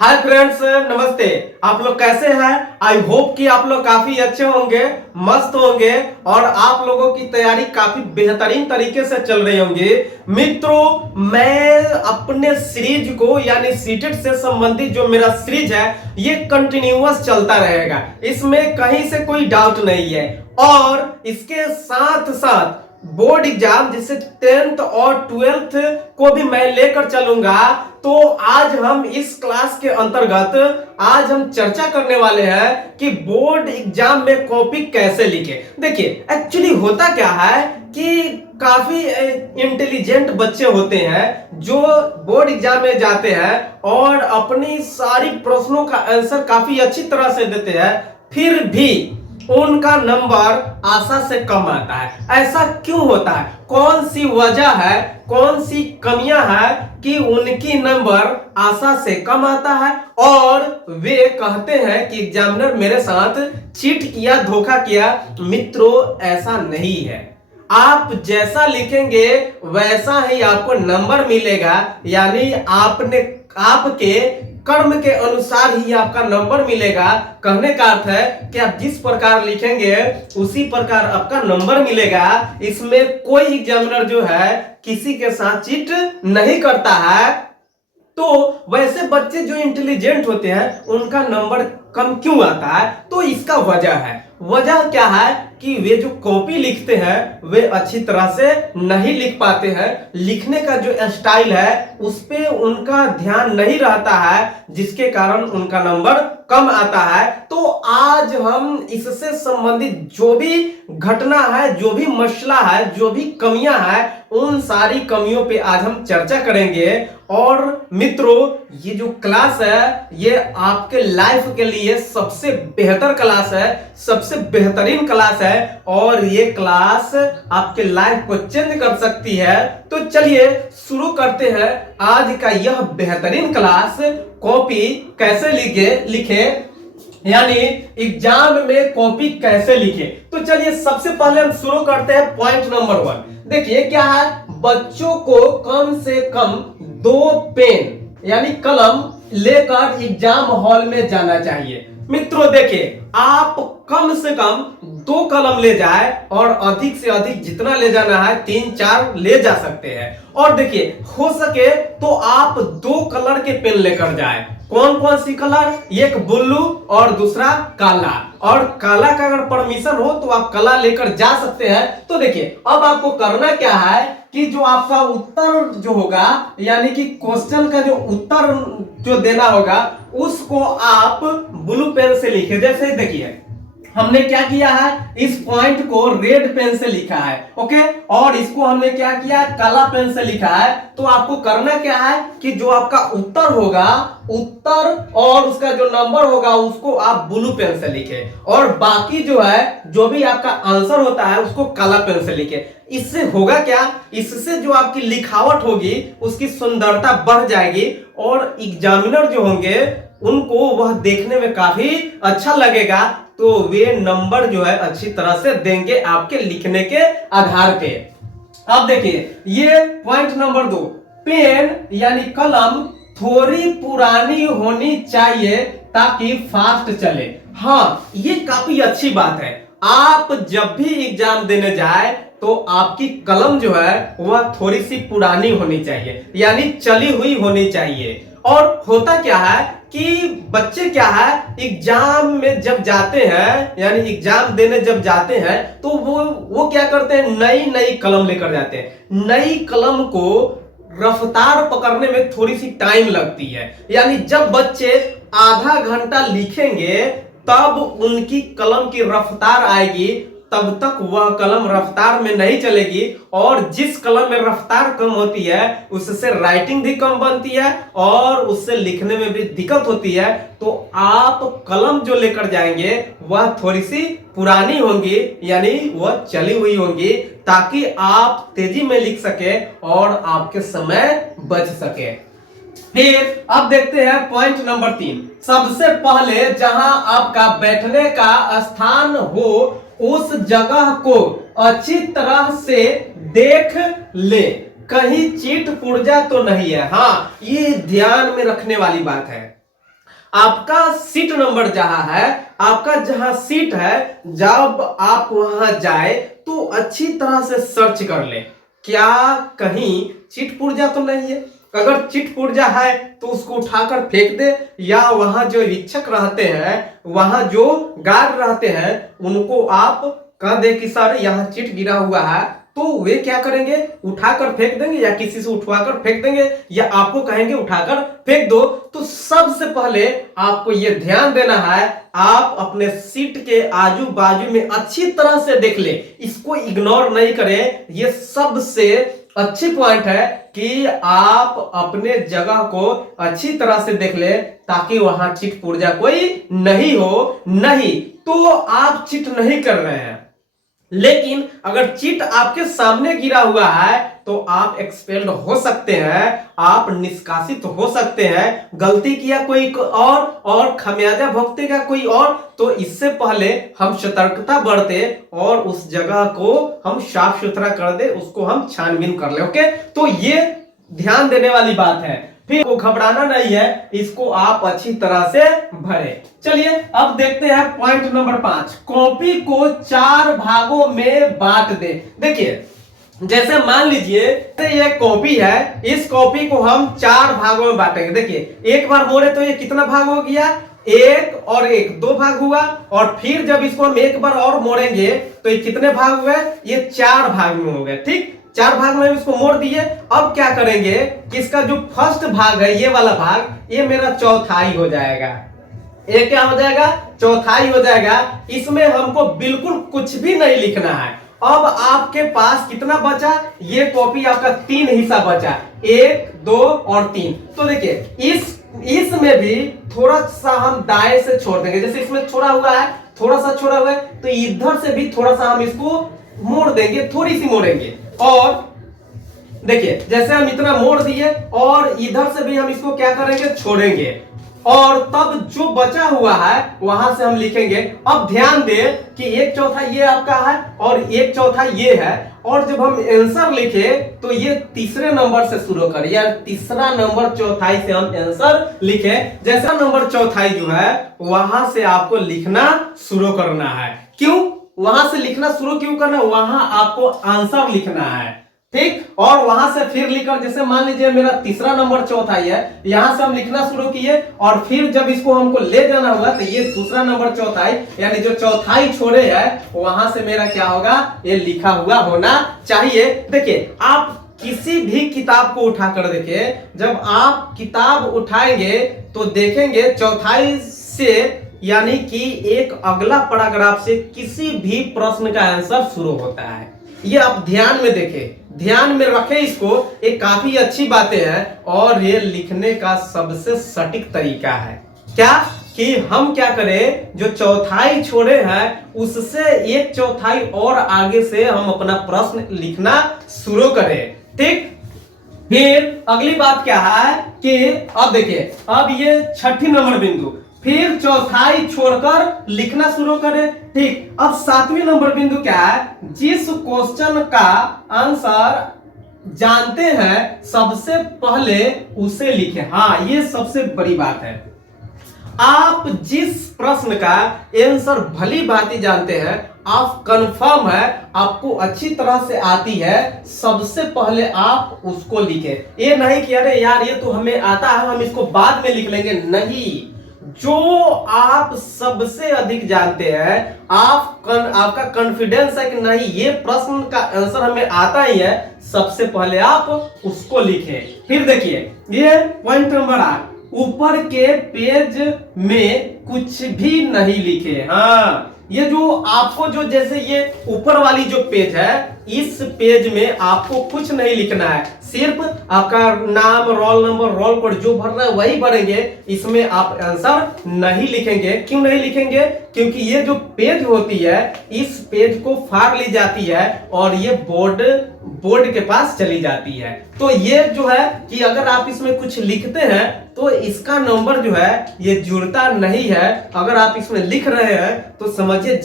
Hi friends, नमस्ते। आप लोग कैसे हैं? आई होप कि आप लोग काफी अच्छे होंगे, मस्त होंगे और आप लोगों की तैयारी काफी बेहतरीन तरीके से चल रही होंगी। मित्रों, मैं अपने सीरीज को यानी सीटेट से संबंधित जो मेरा सीरीज है ये कंटिन्यूअस चलता रहेगा, इसमें कहीं से कोई डाउट नहीं है। और इसके साथ साथ बोर्ड एग्जाम जैसे 10th और 12th को भी मैं लेकर चलूंगा। तो आज हम इस क्लास के अंतर्गत आज हम चर्चा करने वाले हैं कि बोर्ड एग्जाम में कॉपी कैसे लिखे। देखिए, एक्चुअली होता क्या है कि काफी इंटेलिजेंट बच्चे होते हैं जो बोर्ड एग्जाम में जाते हैं और अपनी सारी प्रश्नों का आंसर काफी अच्छी तरह से देते हैं, फिर भी उनका नंबर आशा से कम आता है। ऐसा क्यों होता है? कौन सी वजह है, कौन सी कमियां हैं कि उनकी नंबर आशा से कम आता है और वे कहते हैं कि एग्जामिनर मेरे साथ चीट किया, धोखा किया। मित्रों, ऐसा नहीं है। आप जैसा लिखेंगे वैसा ही आपको नंबर मिलेगा, यानी आपके कर्म के अनुसार ही आपका नंबर मिलेगा। कहने का अर्थ है कि आप जिस प्रकार लिखेंगे उसी प्रकार आपका नंबर मिलेगा। इसमें कोई एग्जामिनर जो है किसी के साथ चीट नहीं करता है। तो वैसे बच्चे जो इंटेलिजेंट होते हैं उनका नंबर कम क्यों आता है? तो इसका वजह है। वजह क्या है कि वे जो कॉपी लिखते हैं वे अच्छी तरह से नहीं लिख पाते हैं। लिखने का जो स्टाइल है उस पे उनका ध्यान नहीं रहता है, जिसके कारण उनका नंबर कम आता है। तो आज हम इससे संबंधित जो भी घटना है, जो भी मसला है, जो भी कमियां हैं, उन सारी कमियों पे आज हम चर्चा करेंगे। और मित्रों, ये जो क्लास है ये आपके लाइफ के लिए सबसे बेहतर क्लास है, सबसे बेहतरीन क्लास है और ये क्लास आपके लाइफ को चेंज कर सकती है। तो चलिए शुरू करते हैं आज का यह बेहतरीन क्लास। कॉपी कैसे लिखे यानी एग्जाम में कॉपी कैसे लिखे। तो चलिए सबसे पहले हम शुरू करते हैं पॉइंट नंबर 1। देखिए क्या है, बच्चों को कम से कम 2 पेन यानी कलम लेकर एग्जाम हॉल में जाना चाहिए। मित्रों देखिए, आप कम से कम 2 कलम ले जाए और अधिक से अधिक जितना ले जाना है 3-4 ले जा सकते हैं। और देखिए, हो सके तो आप 2 कलर के पेन लेकर जाए। कौन कौन सी कलर? एक ब्लू और दूसरा काला। और काला का अगर परमिशन हो तो आप काला लेकर जा सकते हैं। तो देखिए, अब आपको करना क्या है कि जो आपका उत्तर जो होगा यानी कि क्वेश्चन का जो उत्तर जो देना होगा उसको आप ब्लू पेन से लिखे। जैसे देखिए, हमने क्या किया है, इस पॉइंट को रेड पेन से लिखा है, ओके, और इसको हमने क्या किया, काला पेन से लिखा है। तो आपको करना क्या है कि जो आपका उत्तर होगा, उत्तर और उसका जो नंबर होगा उसको आप ब्लू पेन से लिखे और बाकी जो है, जो भी आपका आंसर होता है उसको काला पेन से लिखे। इससे होगा क्या, इससे जो आपकी लिखावट होगी उसकी सुंदरता बढ़ जाएगी और एग्जामिनर जो होंगे उनको वह देखने में काफी अच्छा लगेगा। तो वे नंबर जो है अच्छी तरह से देंगे आपके लिखने के आधार पे। अब देखिए, ये पॉइंट नंबर 2, पेन यानी कलम थोड़ी पुरानी होनी चाहिए ताकि फास्ट चले। हाँ, ये काफी अच्छी बात है। आप जब भी एग्जाम देने जाए तो आपकी कलम जो है वह थोड़ी सी पुरानी होनी चाहिए, यानी चली हुई होनी चाहिए। और होता क्या है कि बच्चे क्या है, एग्जाम में जब जाते हैं यानी एग्जाम देने जब जाते हैं तो वो क्या करते हैं, नई नई कलम लेकर जाते हैं। नई कलम को रफ्तार पकड़ने में थोड़ी सी टाइम लगती है, यानी जब बच्चे आधा घंटा लिखेंगे तब उनकी कलम की रफ्तार आएगी, तब तक वह कलम रफ्तार में नहीं चलेगी। और जिस कलम में रफ्तार कम होती है उससे राइटिंग भी कम बनती है और उससे लिखने में भी दिक्कत होती है। तो आप कलम जो लेकर जाएंगे वह थोड़ी सी पुरानी होंगी, यानी वह चली हुई होंगी, ताकि आप तेजी में लिख सके और आपके समय बच सके। फिर अब देखते हैं पॉइंट नंबर 3। सबसे पहले जहां आपका बैठने का स्थान हो उस जगह को अच्छी तरह से देख ले, कहीं चीट पुर्जा तो नहीं है। हाँ, ये ध्यान में रखने वाली बात है। आपका सीट नंबर जहां है, आपका जहां सीट है, जब आप वहां जाए तो अच्छी तरह से सर्च कर ले, क्या कहीं चिट पुर्जा तो नहीं है। अगर चिट पुर्जा है तो उसको उठाकर फेंक दे, या वहां जो वीक्षक रहते हैं, वहां जो गार्ड रहते हैं, उनको आप कह दे कि सर यहाँ चिट गिरा हुआ है, तो वे क्या करेंगे, उठाकर फेंक देंगे, या किसी से उठवाकर फेंक देंगे, या आपको कहेंगे उठाकर फेंक दो। तो सबसे पहले आपको यह ध्यान देना है, आप अपने सीट के आजू बाजू में अच्छी तरह से देख ले, इसको इग्नोर नहीं करें। यह सबसे अच्छी पॉइंट है कि आप अपने जगह को अच्छी तरह से देख ले, ताकि वहां चिट पुर्जा कोई नहीं हो। नहीं तो आप चिट नहीं कर रहे हैं, लेकिन अगर चिट आपके सामने गिरा हुआ है तो आप एक्सपेल्ड हो सकते हैं, आप निष्कासित हो सकते हैं। गलती किया कोई और खमियाजा भुगतेगा कोई और। तो इससे पहले हम सतर्कता बरते और उस जगह को हम साफ सुथरा कर दे, उसको हम छानबीन कर ले। ओके, तो ये ध्यान देने वाली बात है। फिर वो घबराना नहीं है, इसको आप अच्छी तरह से भरे। चलिए अब देखते हैं पॉइंट नंबर 5, कॉपी को 4 भागों में बांट दे। देखिए, जैसे मान लीजिए ये कॉपी है, इस कॉपी को हम 4 भागों में बांटेंगे। देखिए, एक बार मोड़े तो ये कितना भाग हो गया, 1 और 1 2 भाग हुआ, और फिर जब इसको हम एक बार और मोड़ेंगे तो ये कितने भाग हुए, ये 4 भाग में हो गए। ठीक, 4 भाग में इसको मोड़ दिए। अब क्या करेंगे कि इसका जो फर्स्ट भाग है, ये वाला भाग, ये मेरा चौथाई हो जाएगा। ये क्या हो जाएगा, चौथाई हो जाएगा। इसमें हमको बिल्कुल कुछ भी नहीं लिखना है। अब आपके पास कितना बचा, ये कॉपी आपका 3 हिस्सा बचा, 1 2 और 3। तो देखिए इसमें भी थोड़ा सा हम दाएं से छोड़ देंगे, जैसे इसमें छोड़ा हुआ है, थोड़ा सा छोड़ा हुआ है, तो इधर से भी थोड़ा सा हम इसको मोड़ देंगे, थोड़ी सी मोड़ेंगे। और देखिए, जैसे हम इतना मोड़ दिए, और इधर से भी हम इसको क्या करेंगे, छोड़ेंगे, और तब जो बचा हुआ है वहां से हम लिखेंगे। अब ध्यान दे कि 1/4 ये आपका है और 1/4 ये है, और जब हम आंसर लिखे तो ये तीसरे नंबर से शुरू करें, या तीसरा नंबर चौथाई से हम आंसर लिखे। जैसा नंबर चौथाई जो है वहां से आपको लिखना शुरू करना है। क्यों वहां से लिखना शुरू क्यों करना, वहां आपको आंसर लिखना है। ठीक, और वहां से फिर लिखकर, जैसे मान लीजिए मेरा तीसरा नंबर चौथाई है, यहां से हम लिखना शुरू किए, और फिर जब इसको हमको ले जाना होगा तो ये दूसरा नंबर चौथाई, यानी जो चौथाई छोड़े है वहां से मेरा क्या होगा, ये लिखा हुआ होना चाहिए। देखिए, आप किसी भी किताब को उठाकर देखिए, जब आप किताब उठाएंगे तो देखेंगे चौथाई से, यानी कि एक अगला पैराग्राफ से किसी भी प्रश्न का आंसर शुरू होता है। ये आप ध्यान में देखें, ध्यान में रखें इसको, ये काफी अच्छी बातें हैं, और ये लिखने का सबसे सटीक तरीका है। क्या कि हम क्या करें, जो चौथाई छोड़े हैं उससे 1/4 और आगे से हम अपना प्रश्न लिखना शुरू करें। ठीक, फिर अगली बात क्या है कि अब देखिए, अब ये 6ठी नंबर बिंदु, फिर चौथाई छोड़कर लिखना शुरू करें। ठीक, अब 7वीं नंबर बिंदु क्या है, जिस क्वेश्चन का आंसर जानते हैं सबसे पहले उसे लिखें। हाँ, ये सबसे बड़ी बात है। आप जिस प्रश्न का आंसर भली भांति जानते हैं, आप कंफर्म है, आपको अच्छी तरह से आती है, सबसे पहले आप उसको लिखें। ये नहीं कि अरे यार ये तो हमें आता है, हम इसको बाद में लिख लेंगे। नहीं, जो आप सबसे अधिक जानते हैं, आपका कॉन्फिडेंस है कि नहीं ये प्रश्न का आंसर हमें आता ही है, सबसे पहले आप उसको लिखें। फिर देखिए, ये पॉइंट नंबर 8, ऊपर के पेज में कुछ भी नहीं लिखे। हाँ, ये जो आपको जो जैसे ये ऊपर वाली जो पेज है, इस पेज में आपको कुछ नहीं लिखना है, सिर्फ आपका नाम, रोल नंबर, रोल कोड जो भरना है वही भरेंगे। इसमें आप आंसर नहीं लिखेंगे। क्यों नहीं लिखेंगे, क्योंकि ये जो पेज होती है, इस पेज को फाड़ ली जाती है और ये बोर्ड के पास चली जाती है। तो ये जो है कि अगर आप इसमें कुछ लिखते हैं तो इसका नंबर जो है ये जुड़ता नहीं है। अगर आप इसमें लिख रहे हैं तो समझिए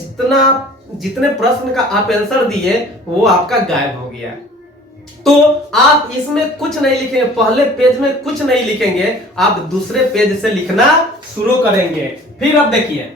जितने प्रश्न का आप आंसर दिए वो आपका गायब हो गया। तो आप इसमें कुछ नहीं लिखेंगे, पहले पेज में कुछ नहीं लिखेंगे, आप दूसरे पेज से लिखना शुरू करेंगे। फिर अब देखिए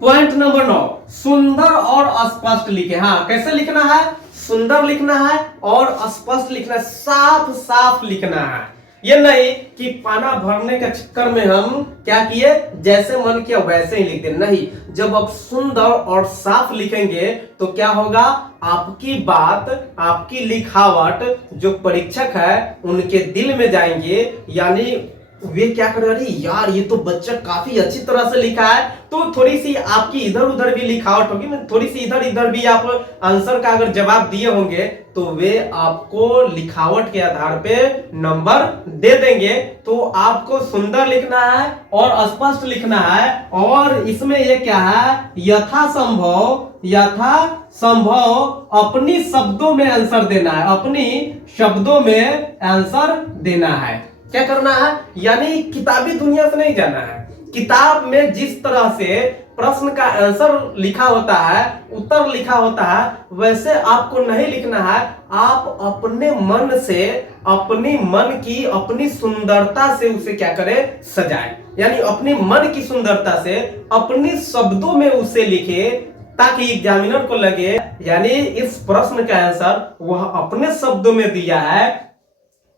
पॉइंट नंबर 9, सुंदर और स्पष्ट लिखे। हाँ, कैसे लिखना है? सुंदर लिखना है और स्पष्ट लिखना है, साफ साफ लिखना है। ये नहीं कि पाना भरने के चक्कर में हम क्या किए, जैसे मन किया वैसे ही लिख दे। नहीं, जब आप सुंदर और साफ लिखेंगे तो क्या होगा, आपकी बात, आपकी लिखावट जो परीक्षक है उनके दिल में जाएंगे, यानी वे क्या करें, अरे यार ये तो बच्चा काफी अच्छी तरह से लिखा है। तो थोड़ी सी आपकी इधर उधर भी लिखावट होगी, थोड़ी सी इधर इधर भी आप आंसर का अगर जवाब दिए होंगे तो वे आपको लिखावट के आधार पे नंबर दे देंगे। तो आपको सुंदर लिखना है और स्पष्ट लिखना है, और इसमें ये क्या है, यथा संभव अपनी शब्दों में आंसर देना है, अपनी शब्दों में आंसर देना है। क्या करना है, यानी किताबी दुनिया से नहीं जाना है। किताब में जिस तरह से प्रश्न का आंसर लिखा होता है, उत्तर लिखा होता है, वैसे आपको नहीं लिखना है। आप अपने मन से, अपनी मन की अपनी सुंदरता से उसे क्या करें, सजाएं, यानी अपनी मन की सुंदरता से अपनी शब्दों में उसे लिखे, ताकि एग्जामिनर को लगे यानी इस प्रश्न का आंसर वह अपने शब्दों में दिया है।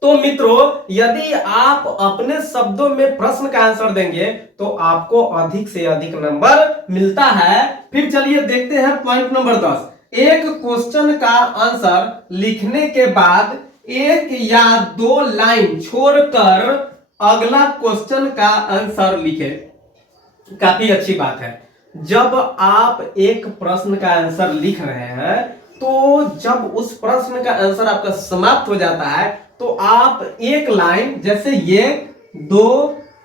तो मित्रों, यदि आप अपने शब्दों में प्रश्न का आंसर देंगे तो आपको अधिक से अधिक नंबर मिलता है। फिर चलिए देखते हैं पॉइंट नंबर 10, एक क्वेश्चन का आंसर लिखने के बाद 1 या 2 लाइन छोड़कर अगला क्वेश्चन का आंसर लिखें। काफी अच्छी बात है। जब आप एक प्रश्न का आंसर लिख रहे हैं तो जब उस प्रश्न का आंसर आपका समाप्त हो जाता है तो आप एक लाइन, जैसे ये 2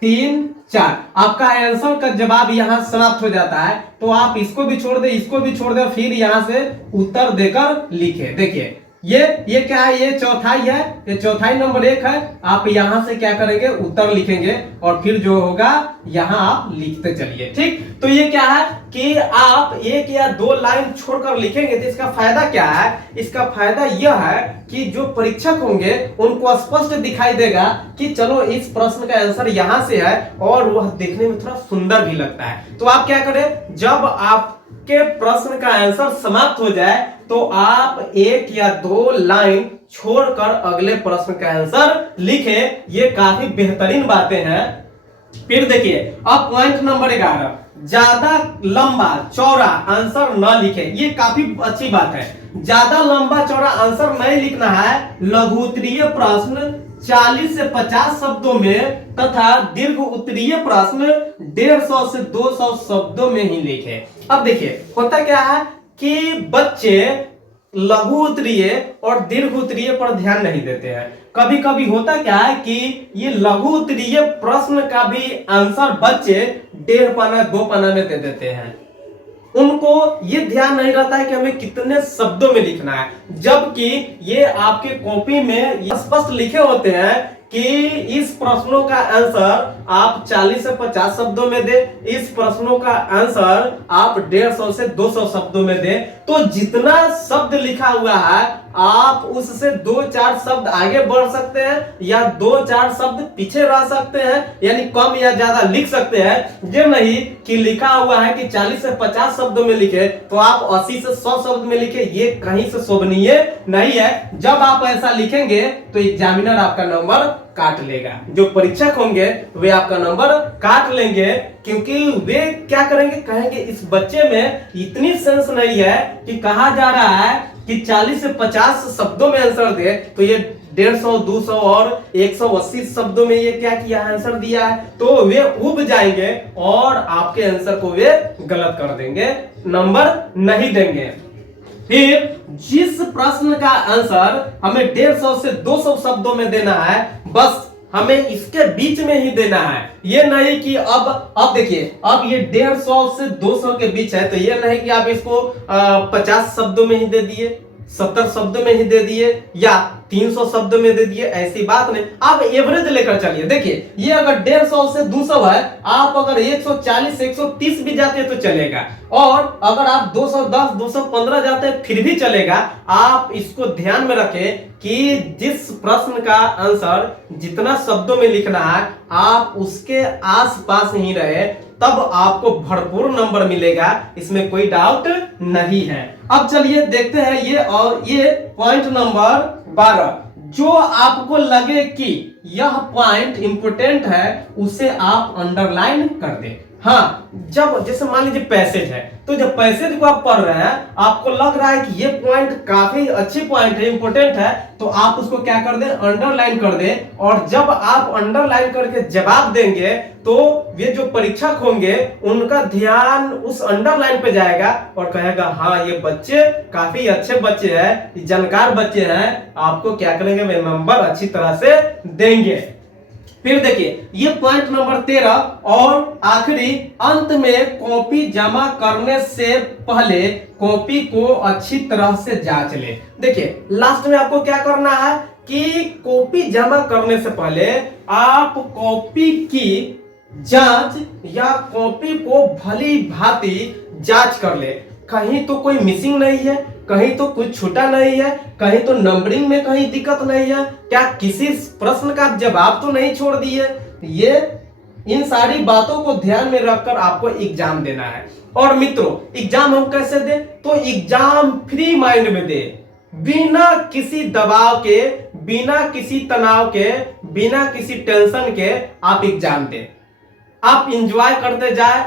3 4, आपका आंसर का जवाब यहां समाप्त हो जाता है, तो आप इसको भी छोड़ दे, इसको भी छोड़ दे, फिर यहां से उत्तर देकर लिखे। देखिए ये क्या है, ये चौथाई है, ये चौथाई नंबर 1 है। आप यहां से क्या करेंगे, उत्तर लिखेंगे और फिर जो होगा यहां आप लिखते चलिए। ठीक, तो ये क्या है कि आप 1 या 2 लाइन छोड़कर लिखेंगे तो इसका फायदा क्या है, इसका फायदा यह है कि जो परीक्षक होंगे उनको स्पष्ट दिखाई देगा कि चलो इस प्रश्न का आंसर यहां से है, और वह देखने में थोड़ा सुंदर भी लगता है। तो आप क्या करें, जब आपके प्रश्न का आंसर समाप्त हो जाए तो आप 1 या 2 लाइन छोड़कर अगले प्रश्न का आंसर लिखें। ये काफी बेहतरीन बातें हैं। फिर देखिए अब पॉइंट नंबर 11, ज्यादा लंबा चौड़ा आंसर न लिखें। ये काफी अच्छी बात है। ज्यादा लंबा चौड़ा आंसर नहीं लिखना है। लघु उत्तरीय प्रश्न 40 से 50 शब्दों में तथा दीर्घ उत्तरीय प्रश्न 150 से 200 शब्दों में ही लिखें। अब देखिए होता क्या है कि बच्चे लघु उत्तरीय और दीर्घ उत्तरीय पर ध्यान नहीं देते हैं। कभी कभी होता क्या है कि ये लघु उत्तरीय प्रश्न का भी आंसर बच्चे 1.5 पन्ना 2 पन्ना में दे देते हैं। उनको ये ध्यान नहीं रहता है कि हमें कितने शब्दों में लिखना है, जबकि ये आपके कॉपी में स्पष्ट लिखे होते हैं कि इस प्रश्नों का आंसर आप 40 से 50 शब्दों में दे, इस प्रश्नों का आंसर आप 150 से 200 शब्दों में दे। तो जितना शब्द लिखा हुआ है आप उससे 2-4 शब्द आगे बढ़ सकते हैं या 2-4 शब्द पीछे रह सकते हैं, यानी कम या ज्यादा लिख सकते हैं। ये नहीं कि लिखा हुआ है कि 40 से 50 शब्दों में लिखे तो आप 80 से 100 शब्द में लिखे, ये कहीं से शोभनीय नहीं है। जब आप ऐसा लिखेंगे तो एग्जामिनर आपका नंबर काट लेगा, जो परीक्षक होंगे वे आपका नंबर काट लेंगे, क्योंकि वे क्या करेंगे, कहेंगे इस बच्चे में इतनी सेंस नहीं है कि कहा जा रहा है कि 40 से 50 शब्दों में आंसर दे, तो ये 150, 200 और 180 शब्दों में ये क्या किया, आंसर दिया है। तो वे उब जाएंगे और आपके आंसर को वे गलत कर देंगे, नंबर नहीं देंगे। फिर जिस प्रश्न का आंसर हमें 150 से 200 शब्दों में देना है, बस हमें इसके बीच में ही देना है। ये नहीं कि अब देखिए, अब ये 150 से 200 के बीच है, तो ये नहीं कि आप इसको 50 शब्दों में ही दे दिए, 70 शब्दों में ही दे दिए, या 300 शब्द में दे दिए, ऐसी बात नहीं। आप एवरेज लेकर चलिए। देखिए ये अगर 150 से 200 है, आप अगर 140 130 भी जाते हैं तो चलेगा, और अगर आप 210 215 जाते हैं फिर भी चलेगा। आप इसको ध्यान में रखें कि जिस प्रश्न का आंसर जितना शब्दों में लिखना है आप उसके आसपास ही रहे, तब आपको भरपूर नंबर मिलेगा, इसमें कोई डाउट नहीं है। अब चलिए देखते हैं ये पॉइंट नंबर 12, जो आपको लगे कि यह पॉइंट इंपोर्टेंट है उसे आप अंडरलाइन कर दें। हाँ, जब जैसे मान लीजिए पैसेज है, तो जब पैसेज को आप पढ़ रहे हैं आपको लग रहा है कि ये पॉइंट काफी अच्छी पॉइंट है, इंपोर्टेंट है, तो आप उसको क्या कर दें, अंडरलाइन कर दें। और जब आप अंडरलाइन करके जवाब देंगे तो ये जो परीक्षक होंगे उनका ध्यान उस अंडरलाइन पे जाएगा और कहेगा हाँ ये बच्चे काफी अच्छे बच्चे हैं, जानकार बच्चे हैं, आपको क्या करेंगे, वे नंबर अच्छी तरह से देंगे। फिर देखिए ये पॉइंट नंबर 13 और आखिरी, अंत में कॉपी जमा करने से पहले कॉपी को अच्छी तरह से जांच ले। देखिए लास्ट में आपको क्या करना है कि कॉपी जमा करने से पहले आप कॉपी की जांच या कॉपी को भली भांति जांच कर ले, कहीं तो कोई मिसिंग नहीं है, कहीं तो कुछ छूटा नहीं है, कहीं तो नंबरिंग में कहीं दिक्कत नहीं है, क्या किसी प्रश्न का जवाब तो नहीं छोड़ दिए। ये इन सारी बातों को ध्यान में रखकर आपको एग्जाम देना है। और मित्रों एग्जाम हम कैसे दें, तो एग्जाम फ्री माइंड में दे, बिना किसी दबाव के, बिना किसी तनाव के, बिना किसी टेंशन के आप एग्जाम दें। आप इंजॉय करते जाए,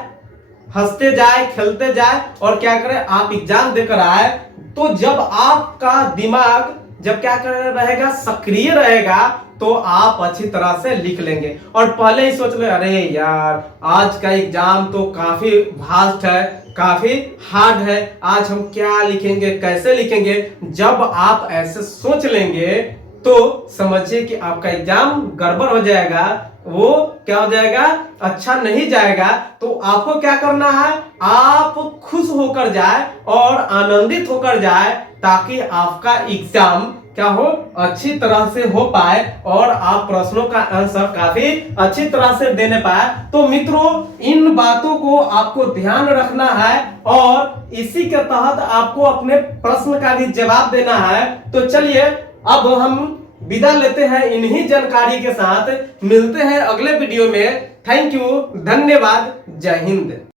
हंसते जाए, खेलते जाए, और क्या करें, आप एग्जाम देकर आए तो जब आपका दिमाग जब क्या कर रहेगा, सक्रिय रहेगा, तो आप अच्छी तरह से लिख लेंगे। और पहले ही सोच ले अरे यार आज का एग्जाम तो काफी वास्ट है, काफी हार्ड है, आज हम क्या लिखेंगे, कैसे लिखेंगे। जब आप ऐसे सोच लेंगे तो समझिए कि आपका एग्जाम गड़बड़ हो जाएगा, वो क्या हो जाएगा, अच्छा नहीं जाएगा। तो आपको क्या करना है, आप खुश होकर जाए और आनंदित होकर जाए, ताकि आपका एग्जाम क्या हो, अच्छी तरह से हो पाए और आप प्रश्नों का आंसर काफी अच्छी तरह से देने पाए। तो मित्रों इन बातों को आपको ध्यान रखना है और इसी के तहत आपको अपने प्रश्न का भी जवाब देना है। तो चलिए अब हम विदा लेते हैं इन्हीं जानकारी के साथ, मिलते हैं अगले वीडियो में। थैंक यू, धन्यवाद, जय हिंद।